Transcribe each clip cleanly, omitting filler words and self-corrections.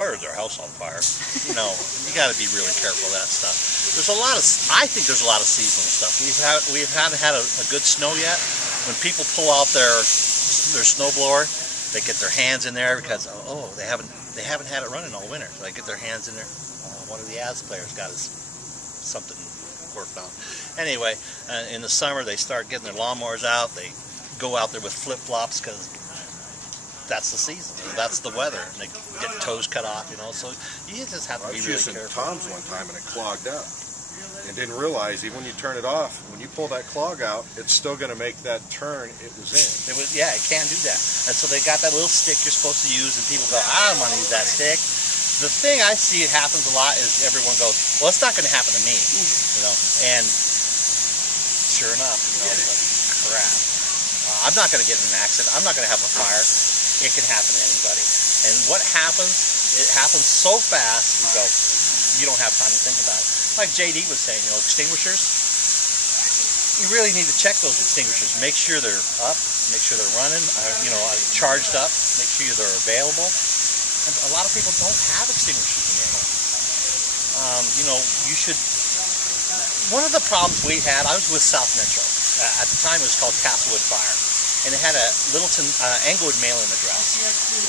their house on fire. You know, you got to be really careful of that stuff. There's a lot of, I think there's a lot of seasonal stuff. We haven't had a good snow yet. When people pull out their snowblower, they get their hands in there because they haven't had it running all winter. So they get their hands in there. One of the Avs players got his something worked on. Anyway, in the summer they start getting their lawnmowers out. They go out there with flip-flops because that's the season, that's the weather, and they get toes cut off, you know, so you just have to be really careful. I was using Tom's one time and it clogged up, and didn't realize even when you turn it off, when you pull that clog out, it's still going to make that turn it was in. Yeah, it can do that. And so they got that little stick you're supposed to use, and people go, I don't want to use that stick. The thing I see it happens a lot is everyone goes, well, it's not going to happen to me, you know, and sure enough, you know, it's like, crap. I'm not going to get in an accident. I'm not going to have a fire. It can happen to anybody. And what happens, it happens so fast, you go, you don't have time to think about it. Like JD was saying, you know, extinguishers, you really need to check those extinguishers. Make sure they're up, make sure they're running, you know, charged up, make sure they're available. And a lot of people don't have extinguishers in their home. You know, you should, one of the problems we had, I was with South Metro. At the time it was called Castlewood Fire. And it had a Littleton, Englewood mailing address.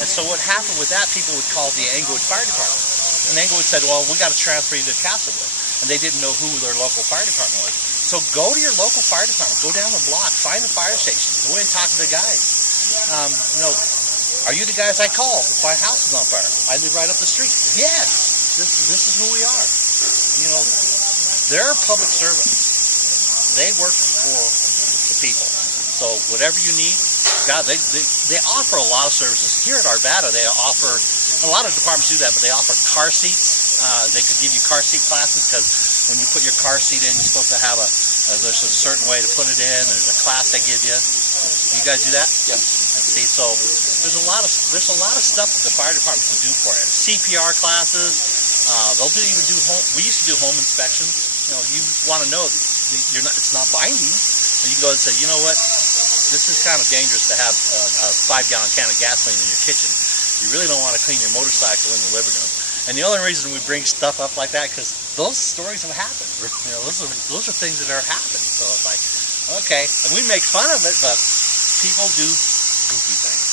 And so what happened with that, people would call the Englewood Fire Department. And Englewood said, well, we got to transfer you to Castlewood. And they didn't know who their local fire department was. So go to your local fire department, go down the block, find the fire station, go in and talk to the guys. You know, are you the guys I called if my house is on fire? I live right up the street. Yes, this is who we are. You know, they're public servants. They work for the people. So whatever you need, God, they offer a lot of services. Here at Arvada, they offer, a lot of departments do that, but they offer car seats. They could give you car seat classes because when you put your car seat in, you're supposed to have there's a certain way to put it in. There's a class they give you. You guys do that? Yeah. And see, so there's a lot of stuff that the fire department can do for you. CPR classes. They'll even do home. We used to do home inspections. You know, you want to know it's not binding. But you can go and say, you know what? This is kind of dangerous to have a 5-gallon can of gasoline in your kitchen. You really don't want to clean your motorcycle in the living room. And the only reason we bring stuff up like that because those stories have happened. You know, those are things that are happening. So it's like, okay, and we make fun of it, but people do goofy things.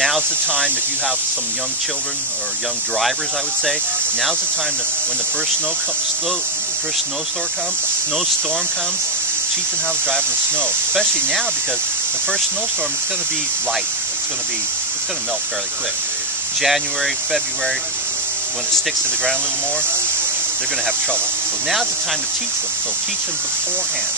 Now's the time, if you have some young children or young drivers, I would say, now's the time when the first snowstorm comes, teach them how to drive in the snow, especially now because the first snowstorm is going to be light. It's going to melt fairly quick. January, February, when it sticks to the ground a little more, they're going to have trouble. So now's the time to teach them. So teach them beforehand.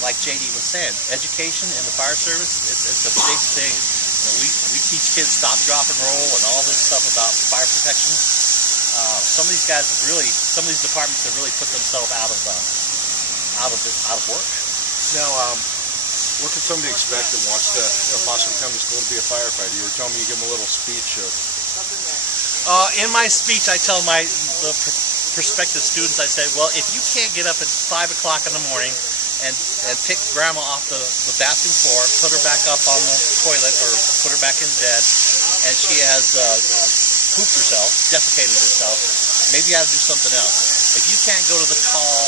Like JD was saying, education in the fire service, it's a big thing. You know, we teach kids stop, drop, and roll and all this stuff about fire protection. Some of these guys some of these departments have really put themselves out of work. Now, what can somebody expect that wants to possibly come to school to be a firefighter? You were telling me you give them a little speech. In my speech, I tell the prospective students, I say, well, if you can't get up at 5 o'clock in the morning and pick grandma off the bathroom floor, put her back up on the toilet or put her back in bed, and she has pooped herself, defecated herself, maybe you have to do something else. If you can't go to the call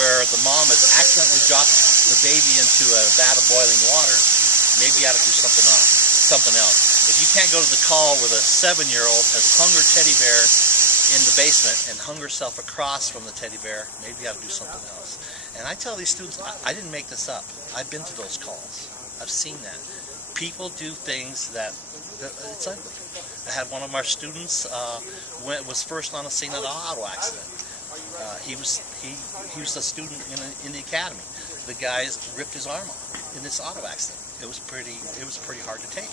where the mom has accidentally dropped the baby into a vat of boiling water, maybe you ought to do something else. If you can't go to the call where the 7-year-old has hung her teddy bear in the basement and hung herself across from the teddy bear, maybe you ought to do something else. And I tell these students, I didn't make this up. I've been to those calls. I've seen that. People do things that it's ugly. I had one of our students was first on the scene of an auto accident. He was a student in the academy. The guys ripped his arm off in this auto accident. It was pretty hard to take.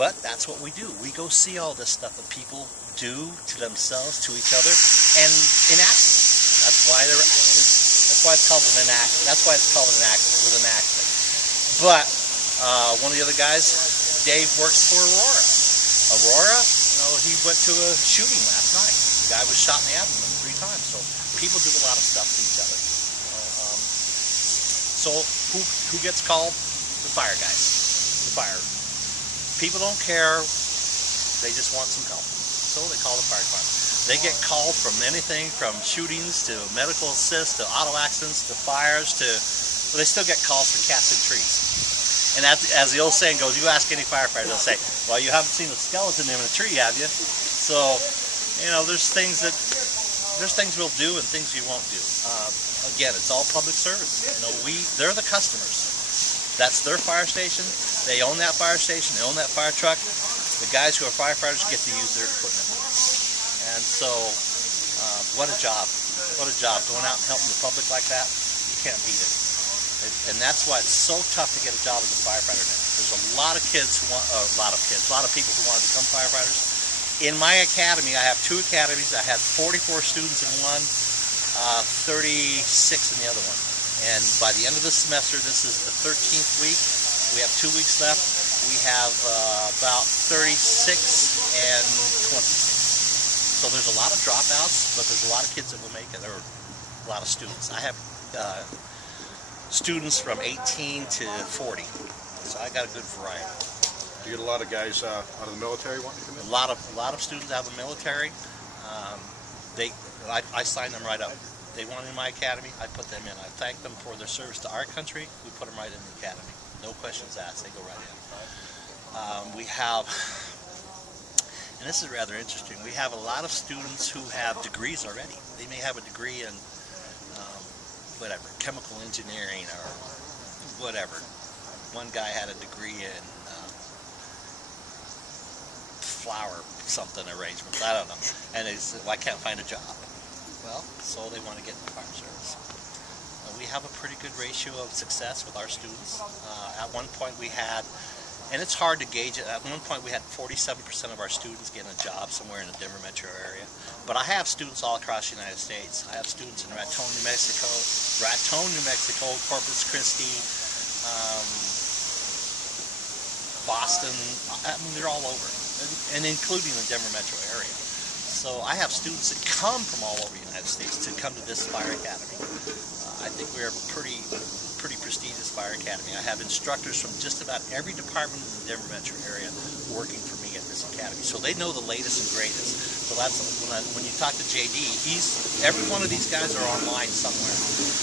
But that's what we do. We go see all this stuff that people do to themselves, to each other, and enact it. That's why it's called an accident. That's why it's called an accident. But one of the other guys, Dave, works for Aurora. Aurora, you know, he went to a shooting last night. The guy was shot in the abdomen 3 times. So people do a lot of stuff to each other. So who gets called? The fire guys. The fire. People don't care. They just want some help. so they call the fire department. They get called from anything from shootings to medical assist to auto accidents to fires to, but they still get calls for cats in trees. And as the old saying goes, you ask any firefighter, they'll say, well, you haven't seen a skeleton in a tree, have you? So, you know, there's things we'll do and things you won't do. Again, it's all public service. You know, they're the customers. That's their fire station. They own that fire station. They own that fire truck. The guys who are firefighters get to use their equipment. And so, what a job. What a job. Going out and helping the public like that, you can't beat it. And that's why it's so tough to get a job as a firefighter now. There's a lot of kids who want, a lot of people who want to become firefighters. In my academy, I have 2 academies. I had 44 students in one, 36 in the other one. And by the end of the semester, this is the 13th week. We have 2 weeks left. We have about 36 and 26. So there's a lot of dropouts, but there's a lot of kids that will make it. There are a lot of students. I have students from 18 to 40. So I got a good variety. Do you get a lot of guys out of the military wanting to come in? A lot of students out of the military. I sign them right up. They want in my academy, I put them in. I thank them for their service to our country. We put them right in the academy. No questions asked. They go right in. We have, and this is rather interesting, we have a lot of students who have degrees already. They may have a degree in whatever, chemical engineering or whatever. One guy had a degree in flower something arrangements, I don't know. And they said, well, I can't find a job. Well, so they want to get in the fire service. We have a pretty good ratio of success with our students. At one point we had, and it's hard to gauge it, at one point we had 47% of our students getting a job somewhere in the Denver metro area. But I have students all across the United States. I have students in Raton, New Mexico, Corpus Christi, Boston. I mean, they're all over, and including the Denver metro area. So I have students that come from all over the United States to come to this fire academy. I think we're a pretty prestigious fire academy. I have instructors from just about every department in the Denver metro area working for me at this academy. So they know the latest and greatest. So that's when you talk to JD, every one of these guys are online somewhere.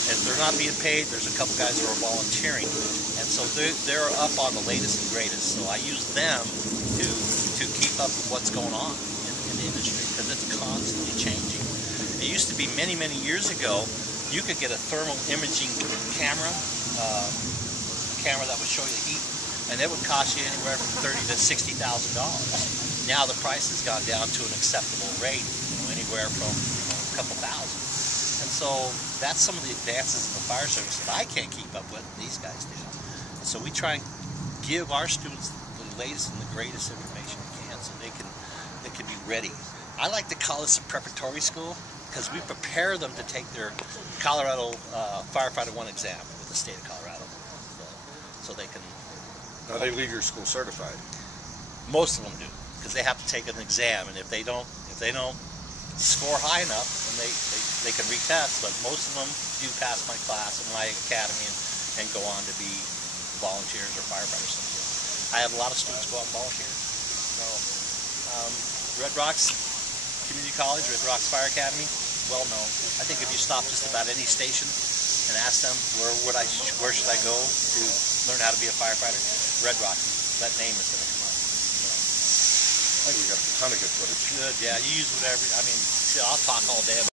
And if they're not being paid, there's a couple guys who are volunteering. And so they're up on the latest and greatest. So I use them to keep up with what's going on in the industry, because it's constantly changing. It used to be many years ago, you could get a thermal imaging camera that would show you the heat, and it would cost you anywhere from $30,000 to $60,000. Now the price has gone down to an acceptable rate, anywhere from a couple thousand. And so that's some of the advances in the fire service that I can't keep up with. These guys do. And so we try and give our students the latest and the greatest information we can, so they can be ready. I like to call this a preparatory school, because we prepare them to take their Colorado Firefighter 1 exam with the state of Colorado, so they can. Now they leave your school certified. Most of them do, because they have to take an exam, and if they don't score high enough, then they can retest. But most of them do pass my class in my academy and go on to be volunteers or firefighters. I have a lot of students go out and volunteer. So Red Rocks Community College, Red Rocks Fire Academy, well known. I think if you stop just about any station and ask them where should I go to learn how to be a firefighter, Red Rocks, that name is going to come up. I think we got a ton of good footage. Good, yeah. You use whatever. I mean, I'll talk all day about